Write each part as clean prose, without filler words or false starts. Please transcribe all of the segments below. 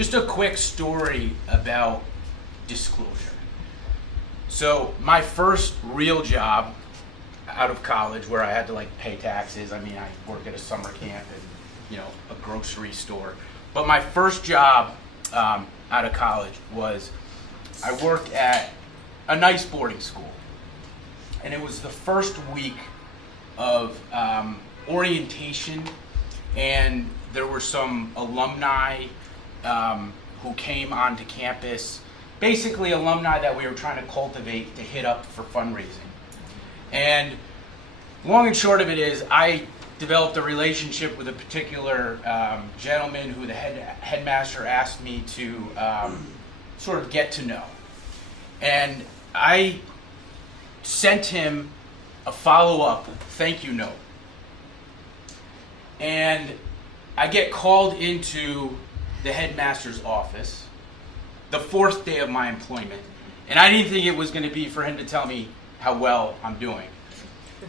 Just a quick story about disclosure. So my first real job out of college, where I had to like pay taxes. I mean, I worked at a summer camp and a grocery store. But my first job out of college was I worked at a nice boarding school, and it was the first week of orientation, and there were some alumni who came onto campus, basically alumni that we were trying to cultivate to hit up for fundraising. And long and short of it is, I developed a relationship with a particular gentleman who the headmaster asked me to sort of get to know. And I sent him a follow-up thank you note. And I get called into the headmaster's office the fourth day of my employment. And I didn't think it was going to be for him to tell me how well I'm doing.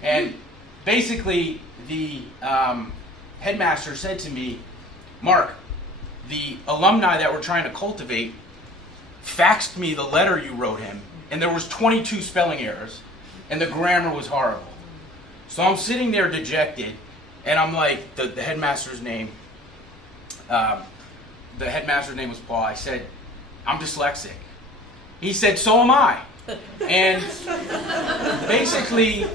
And basically, the headmaster said to me, Mark, the alumni that we're trying to cultivate faxed me the letter you wrote him, and there was 22 spelling errors, and the grammar was horrible. So I'm sitting there dejected, and I'm like, the headmaster's name was Paul. I said, I'm dyslexic. He said, so am I. And basically,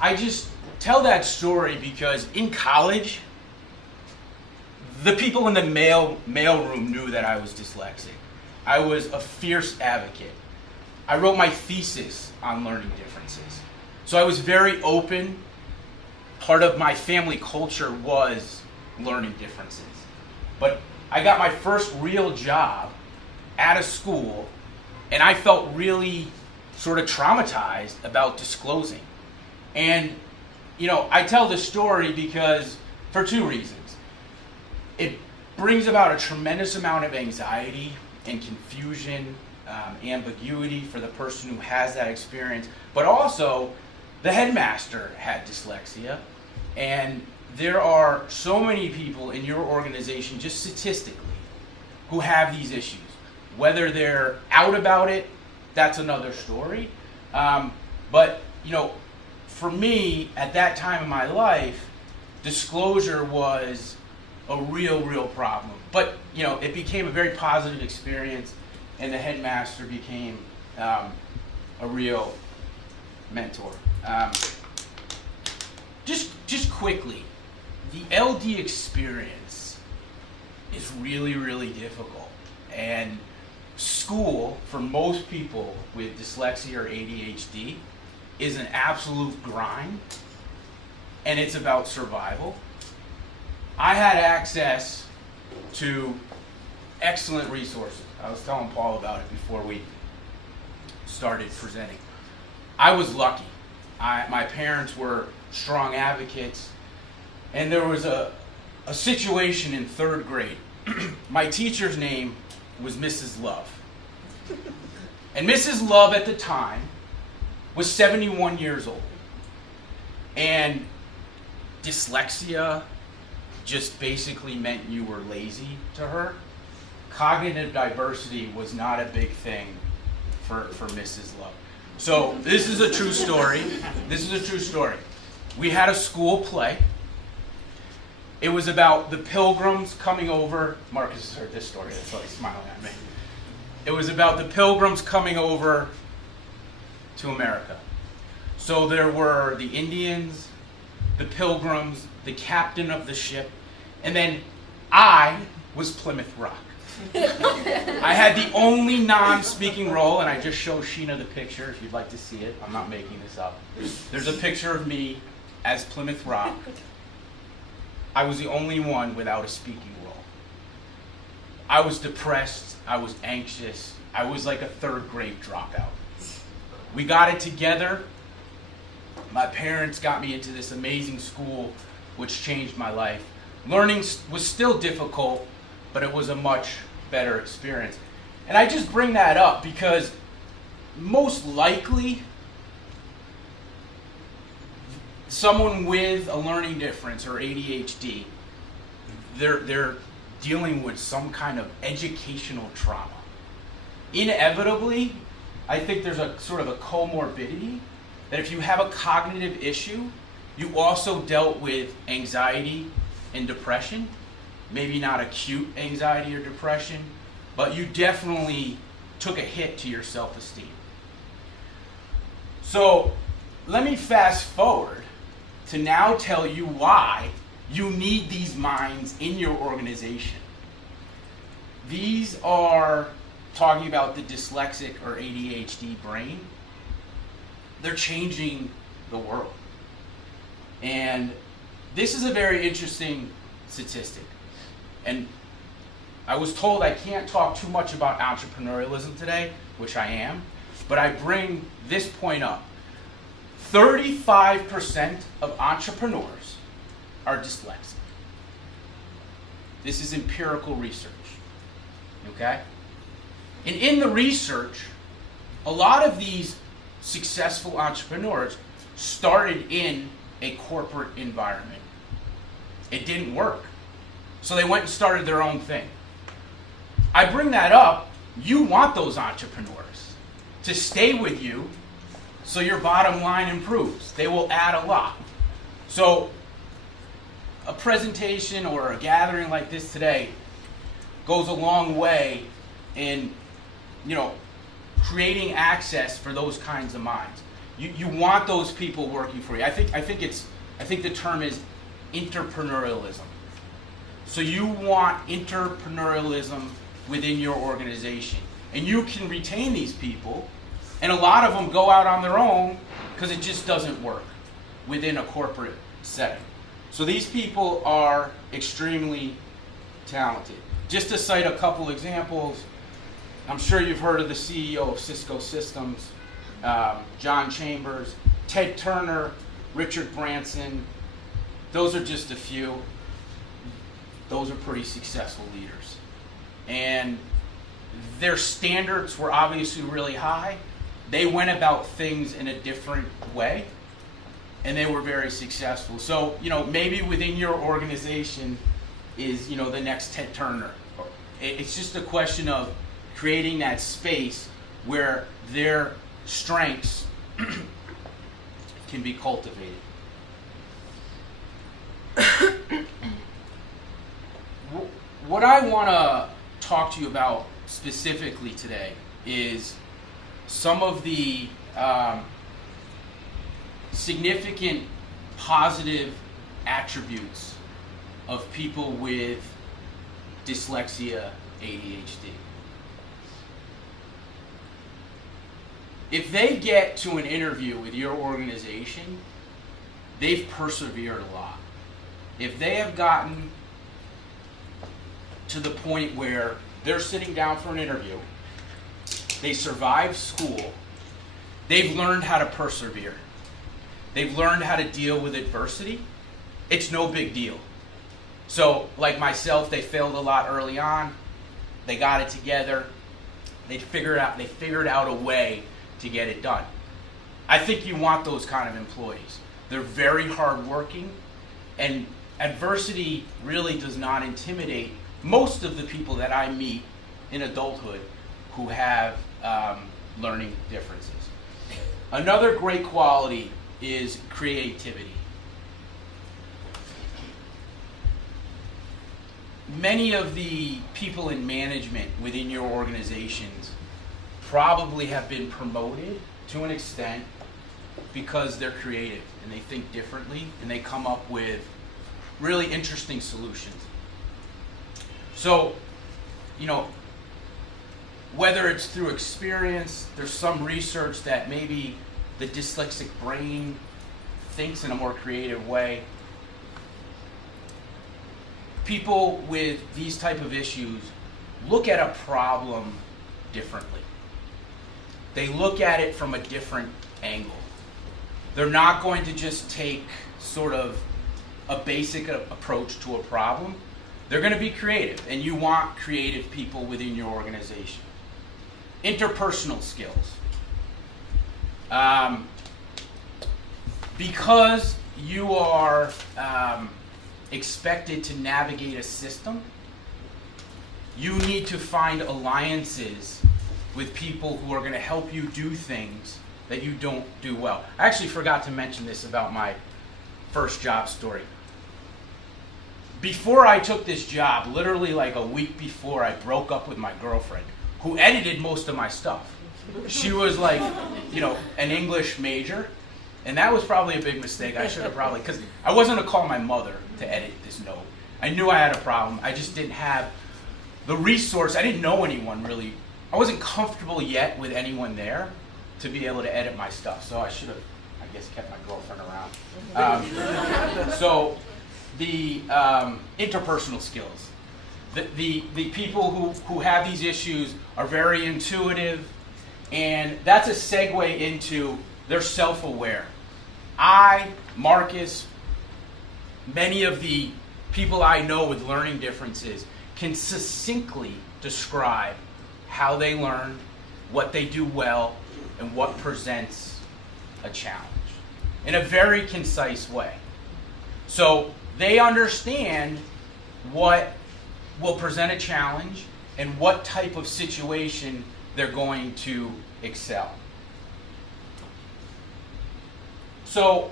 I just tell that story because in college, the people in the mailroom knew that I was dyslexic. I was a fierce advocate. I wrote my thesis on learning differences. So I was very open. Part of my family culture was learning differences. But I got my first real job at a school, and I felt really sort of traumatized about disclosing. And, I tell this story because, for two reasons. It brings about a tremendous amount of anxiety and confusion, ambiguity for the person who has that experience, but also the headmaster had dyslexia, and there are so many people in your organization, just statistically, who have these issues. Whether they're out about it, that's another story. But, for me, at that time in my life, disclosure was a real problem. But, it became a very positive experience, and the headmaster became a real mentor. Just quickly, the LD experience is really difficult. And school, for most people with dyslexia or ADHD, is an absolute grind, and it's about survival. I had access to excellent resources. I was telling Paul about it before we started presenting. I was lucky. My parents were strong advocates, and there was a situation in third grade. My teacher's name was Mrs. Love. And Mrs. Love at the time was 71 years old. And dyslexia just basically meant you were lazy to her. Cognitive diversity was not a big thing for Mrs. Love. So this is a true story. We had a school play. It was about the Pilgrims coming over. Marcus has heard this story, that's why he's smiling at me. It was about the Pilgrims coming over to America. So there were the Indians, the Pilgrims, the captain of the ship, and then I was Plymouth Rock. I had the only non-speaking role, and I just show Sheena the picture if you'd like to see it. I'm not making this up. There's a picture of me as Plymouth Rock. I was the only one without a speaking role. I was depressed. I was anxious. I was like a third grade dropout. We got it together. My parents got me into this amazing school, which changed my life. Learning was still difficult, but it was a much better experience. And I just bring that up because most likely someone with a learning difference or ADHD, they're dealing with some kind of educational trauma. Inevitably, I think there's a sort of a comorbidity that if you have a cognitive issue, you also dealt with anxiety and depression. Maybe not acute anxiety or depression, but you definitely took a hit to your self-esteem. So let me fast forward to now tell you why you need these minds in your organization. These are talking about the dyslexic or ADHD brain. They're changing the world. And this is a very interesting statistic. And I was told I can't talk too much about entrepreneurialism today, which I am, but I bring this point up. 35% of entrepreneurs are dyslexic. This is empirical research, okay? And in the research, a lot of these successful entrepreneurs started in a corporate environment. It didn't work. So they went and started their own thing. I bring that up, you want those entrepreneurs to stay with you so your bottom line improves. They will add a lot. So a presentation or a gathering like this today goes a long way in, creating access for those kinds of minds. You want those people working for you. I think the term is interpreneurialism. So you want interpreneurialism within your organization. And you can retain these people, and a lot of them go out on their own because it just doesn't work within a corporate setting. So these people are extremely talented. Just to cite a couple examples, I'm sure you've heard of the CEO of Cisco Systems, John Chambers, Ted Turner, Richard Branson. Those are just a few. Those are pretty successful leaders. And their standards were obviously really high. They went about things in a different way, and they were very successful. So, maybe within your organization is, the next Ted Turner. It's just a question of creating that space where their strengths can be cultivated. What I want to talk to you about specifically today is some of the significant positive attributes of people with dyslexia, ADHD. If they get to an interview with your organization, they've persevered a lot. If they have gotten to the point where they're sitting down for an interview, they survived school, they've learned how to persevere, they've learned how to deal with adversity, it's no big deal. So, like myself, they failed a lot early on, they got it together, they figured out a way to get it done. I think you want those kind of employees. They're very hardworking, and adversity really does not intimidate most of the people that I meet in adulthood who have learning differences. Another great quality is creativity. Many of the people in management within your organizations probably have been promoted to an extent because they're creative and they think differently and they come up with really interesting solutions. So, whether it's through experience, there's some research that maybe the dyslexic brain thinks in a more creative way. People with these type of issues look at a problem differently. They look at it from a different angle. They're not going to just take sort of a basic approach to a problem. They're going to be creative, and you want creative people within your organization. Interpersonal skills. Because you are expected to navigate a system, you need to find alliances with people who are going to help you do things that you don't do well. I actually forgot to mention this about my first job story. Before I took this job, literally like a week before, I broke up with my girlfriend, who edited most of my stuff. She was like, you know, an English major, and that was probably a big mistake. I should have probably, because I wasn't going to call my mother to edit this note. I knew I had a problem. I just didn't have the resource. I didn't know anyone really. I wasn't comfortable yet with anyone there to be able to edit my stuff. So I should have, I guess, kept my girlfriend around. So the interpersonal skills. The people who have these issues are very intuitive, and that's a segue into they're self-aware. I, Marcus, many of the people I know with learning differences can succinctly describe how they learn, what they do well, and what presents a challenge in a very concise way. So they understand what will present a challenge and what type of situation they're going to excel. So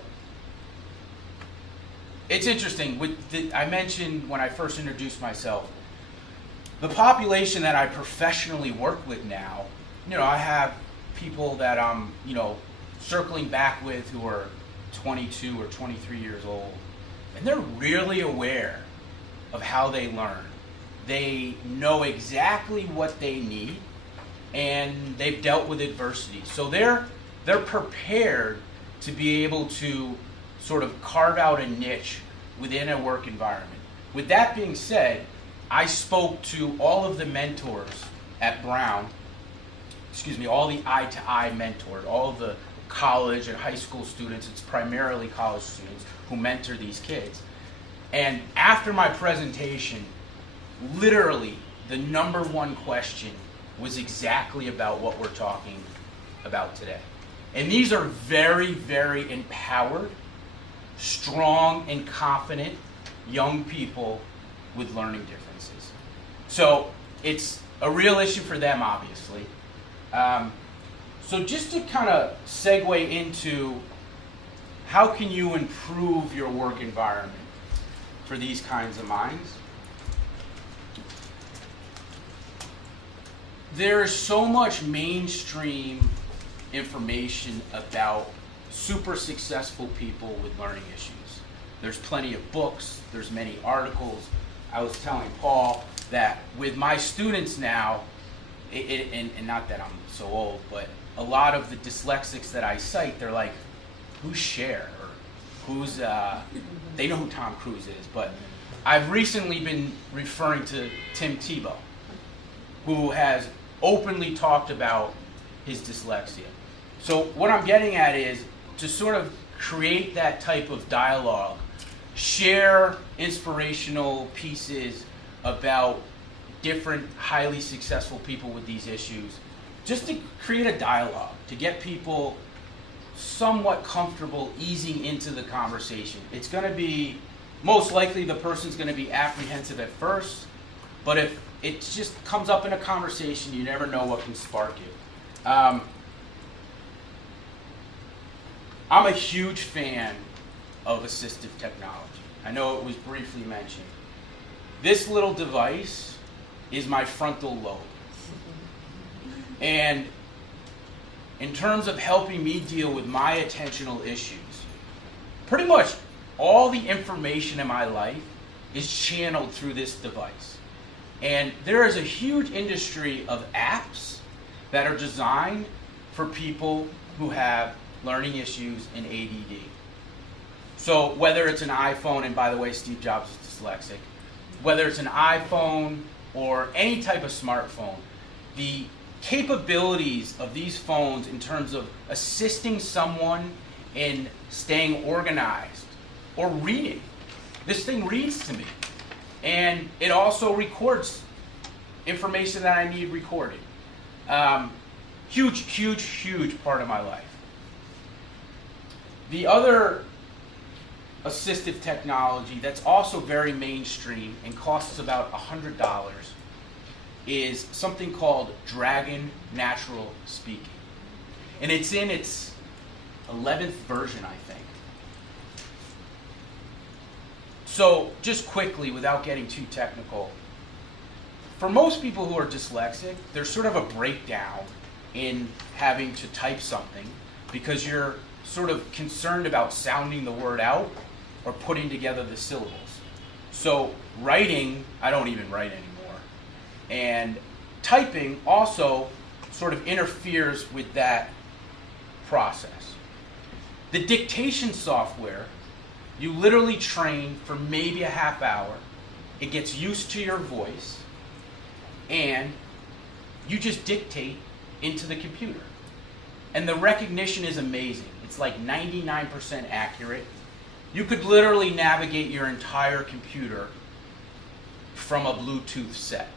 it's interesting. I mentioned when I first introduced myself, the population that I professionally work with now, you know, I have people that I'm, you know, circling back with who are 22 or 23 years old, and they're really aware of how they learn. They know exactly what they need, and they've dealt with adversity. So they're prepared to be able to sort of carve out a niche within a work environment. With that being said, I spoke to all of the mentors at Brown, all the eye-to-eye mentors, all of the college and high school students. It's primarily college students who mentor these kids. And after my presentation, literally the number one question was exactly about what we're talking about today. And these are very, very empowered, strong, and confident young people with learning differences. So it's a real issue for them, obviously. So just to kind of segue into how can you improve your work environment for these kinds of minds? There is so much mainstream information about super successful people with learning issues. There's plenty of books, there's many articles. I was telling Paul that with my students now, and not that I'm so old, but a lot of the dyslexics that I cite, they're like, who's Cher? Or who's, they know who Tom Cruise is, but I've recently been referring to Tim Tebow, who has openly talked about his dyslexia. So what I'm getting at is to sort of create that type of dialogue, share inspirational pieces about different highly successful people with these issues, just to create a dialogue, to get people somewhat comfortable easing into the conversation. It's going to be, most likely the person's going to be apprehensive at first, but if it just comes up in a conversation, you never know what can spark it. I'm a huge fan of assistive technology. I know it was briefly mentioned. This little device is my frontal lobe. And in terms of helping me deal with my attentional issues, pretty much all the information in my life is channeled through this device. And there is a huge industry of apps that are designed for people who have learning issues and ADD. So whether it's an iPhone, and by the way, Steve Jobs is dyslexic, whether it's an iPhone or any type of smartphone, the capabilities of these phones in terms of assisting someone in staying organized or reading. This thing reads to me. And it also records information that I need recorded. Huge, huge, huge part of my life. The other assistive technology that's also very mainstream and costs about $100 is something called Dragon Natural Speaking. And it's in its 11th version, I think. So just quickly, without getting too technical, for most people who are dyslexic, there's sort of a breakdown in having to type something because you're sort of concerned about sounding the word out or putting together the syllables. So writing, I don't even write anymore. And typing also sort of interferes with that process. The dictation software, you literally train for maybe a half hour. It gets used to your voice, and you just dictate into the computer. And the recognition is amazing. It's like 99% accurate. You could literally navigate your entire computer from a Bluetooth set.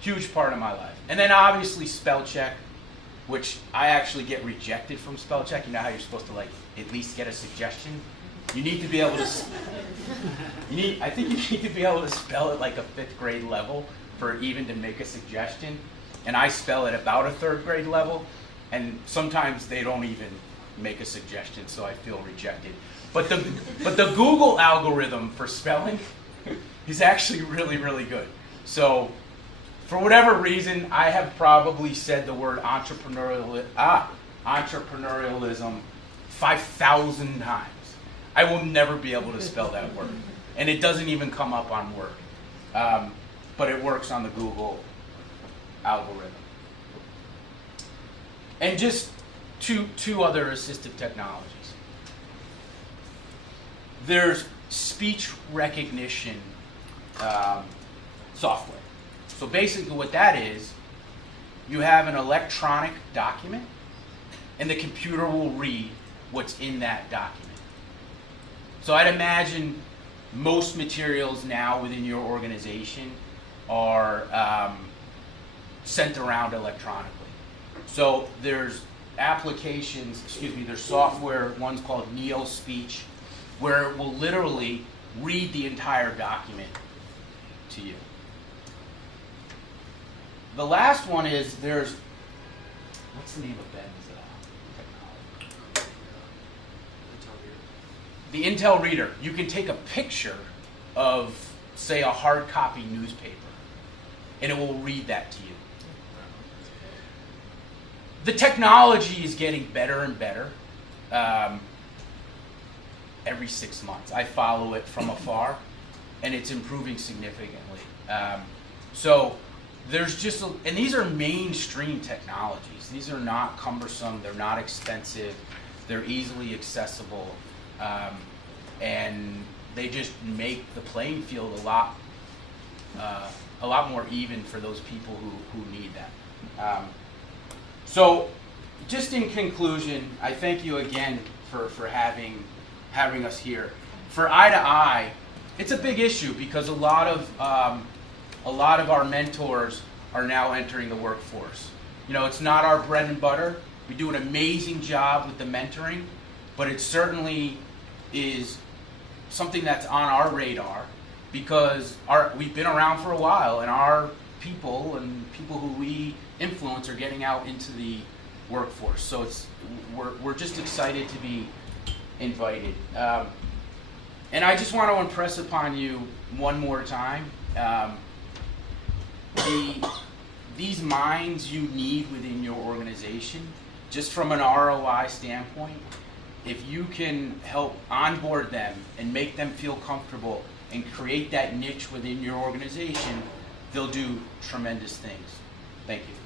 Huge part of my life. And then obviously spell check, which I actually get rejected from spell check. You know how you're supposed to like at least get a suggestion? You need to be able to, I think you need to be able to spell at like a 5th grade level for even to make a suggestion. And I spell at about a 3rd grade level, and sometimes they don't even make a suggestion, so I feel rejected. But the Google algorithm for spelling is actually really, really good. So for whatever reason, I have probably said the word entrepreneurialism 5,000 times. I will never be able to spell that word. And it doesn't even come up on Word. But it works on the Google algorithm. And just two other assistive technologies. There's speech recognition software. So basically what that is, you have an electronic document, and the computer will read what's in that document. So I'd imagine most materials now within your organization are sent around electronically. So there's there's software, one's called NeoSpeech, where it will literally read the entire document to you. The last one is what's the name of Ben's technology? The Intel Reader. You can take a picture of, say, a hard copy newspaper, and it will read that to you. The technology is getting better and better every 6 months. I follow it from afar, and it's improving significantly. So there's just, and these are mainstream technologies. These are not cumbersome. They're not expensive. They're easily accessible, and they just make the playing field a lot more even for those people who need that. So, just in conclusion, I thank you again for having us here. For Eye to Eye, it's a big issue because a lot of our mentors are now entering the workforce. You know, it's not our bread and butter. We do an amazing job with the mentoring, but it certainly is something that's on our radar because we've been around for a while, and our people and people who we influence are getting out into the workforce. So we're just excited to be invited. And I just want to impress upon you one more time, these minds you need within your organization, just from an ROI standpoint, if you can help onboard them and make them feel comfortable and create that niche within your organization, they'll do tremendous things. Thank you.